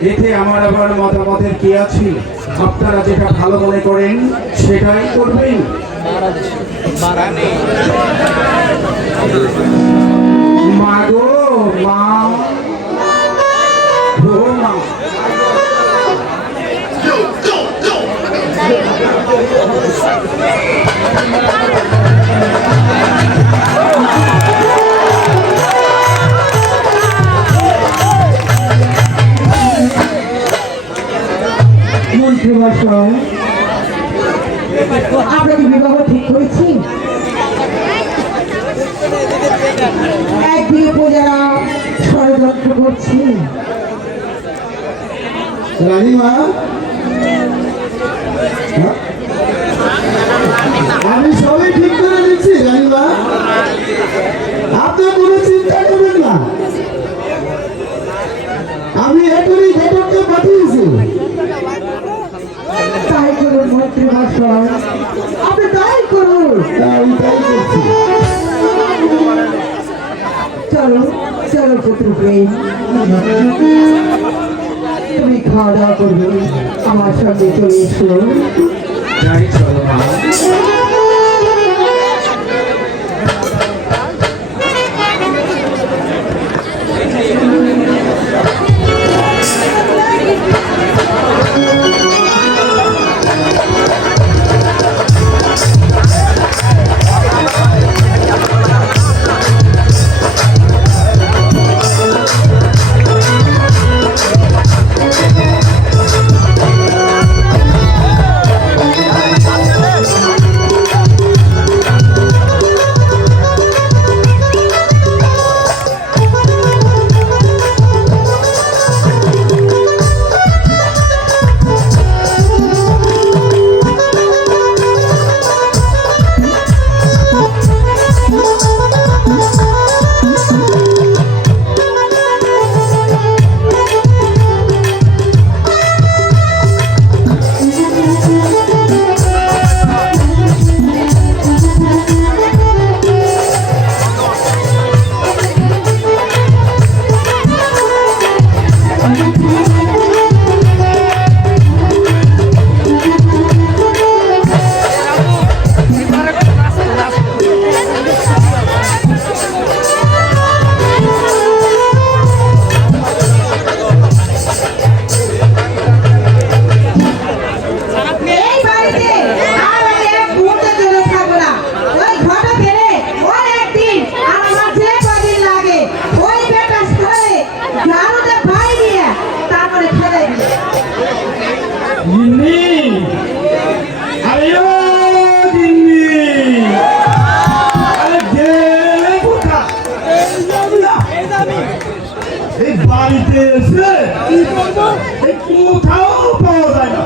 এতে আমার আবার মতামতের কি আছে? আপনারা যেটা ভালো মনে করেন, সেটাই করবেন। মা। গো মা মা। রানীমা হ্যাঁ? আমি সবই ঠিক করে দিচ্ছি রানীমা আপনার কোনো খাওয়া দাওয়া করবে আমার সঙ্গে চলে এসো। এই বাড়িতে এসে এই কোথাও পাওয়া যায় না।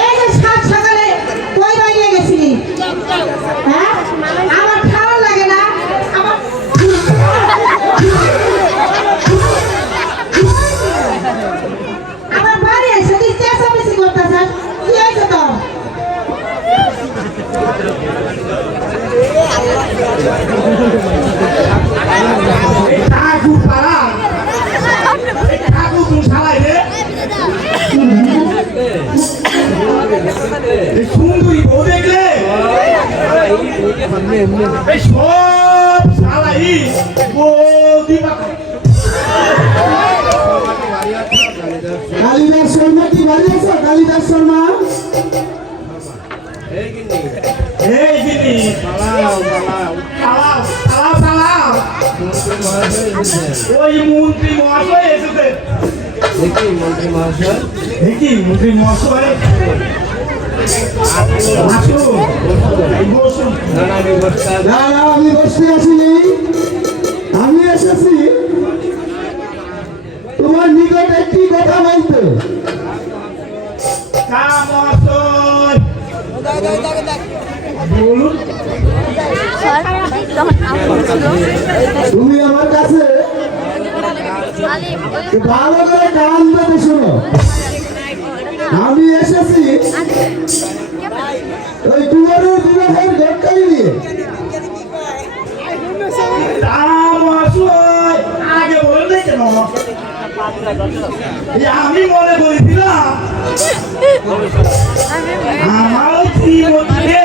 এই যে সাত সকালে কই বাইরে গেছিলি? হ্যাঁ? এই সুন্দরী বউ দেখলে? এই সব সারাই বৌদি কালিদাস শর্মা কি বাড়ি আছে? কালিদাস শর্মা? এই জিনিস পালাও পালাও। পালাও পালাও পালাও। ওই মন্ত্রী মহাশয় এসেছে। দেখি মন্ত্রী মহাশয়। এই মন্ত্রী মহাশয়। আমি আমি এসেছি তোমার কথা বলতে তুমি আমার কাছে ভালো করে কান পেতে শোনো। আমি এসেছি। ওই দুয়ারের বিবাহের দরকারি নিয়ে আগে বলেন নাই কেন? আমি মনে করেছিলাম আমার শ্রীমতীকে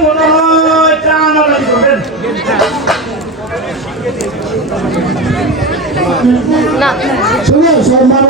মনে হয় টানাটানি করবেন সম্মান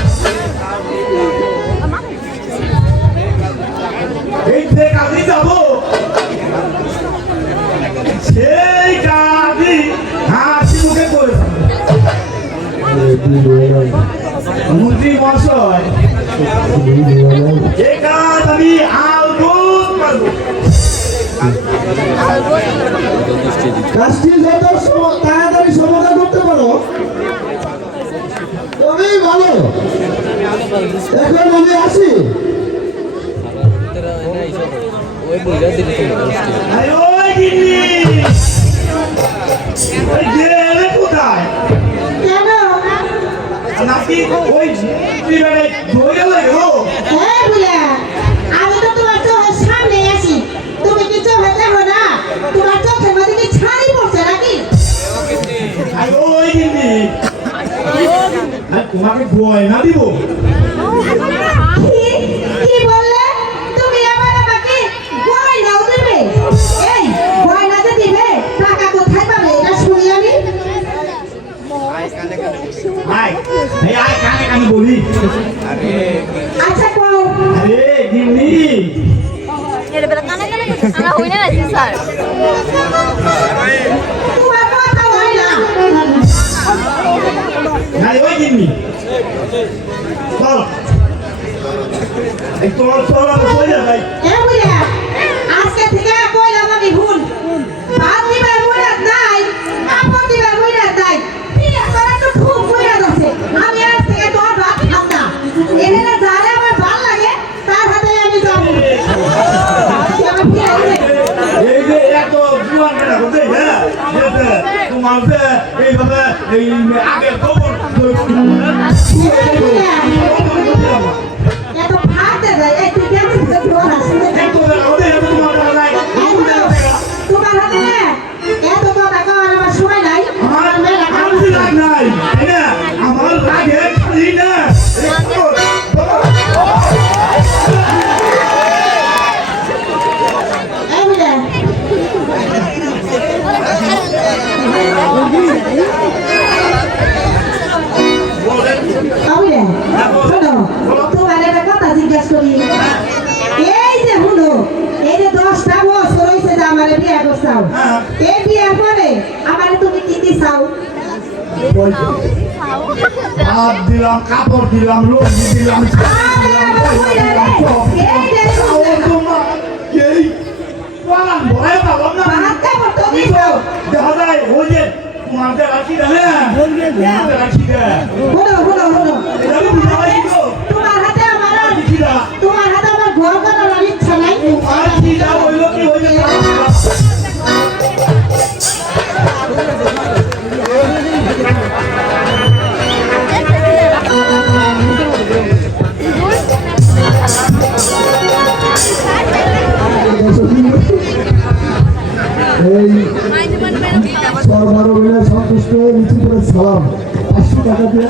মন্ত্রী মহাশয় এই কাজ আমি আলবুত পারব কাজটি যত তাড়াতাড়ি সমাধান করতে পারো তবেই ভালো এখন আমি আসি ওই বইটা দিলে তুমি ধরে হ্যাঁ বুলা। আমি তো তোমার চোখের সামনে আছি। তুমি কি চোখে দেখো না? তোমার চোখের মধ্যে কি ছাড়ি পড়ছে নাকি? ওই তোমাকে গয়না দিব? কি? কি এই আয় কানে কানে বলি? আচ্ছা কও। আরে গিন্নি। আমরা হই না নাকি স্যার? তোমার কথা হয় না। আরে ওই গিন্নি। চল। এই তোর চল আমি চলে যাই এত এই বিয়ের পরে আমার তুমি কি দিছাও ভাত দিলাম কাপড় দিলাম লুঙ্গি দিলাম দেখা যায় ওই যে তোমাদের রাখি দেয় হ্যাঁ তোমাদের রাখি দেয় সালাম পাঁচশো টাকা দিয়ে।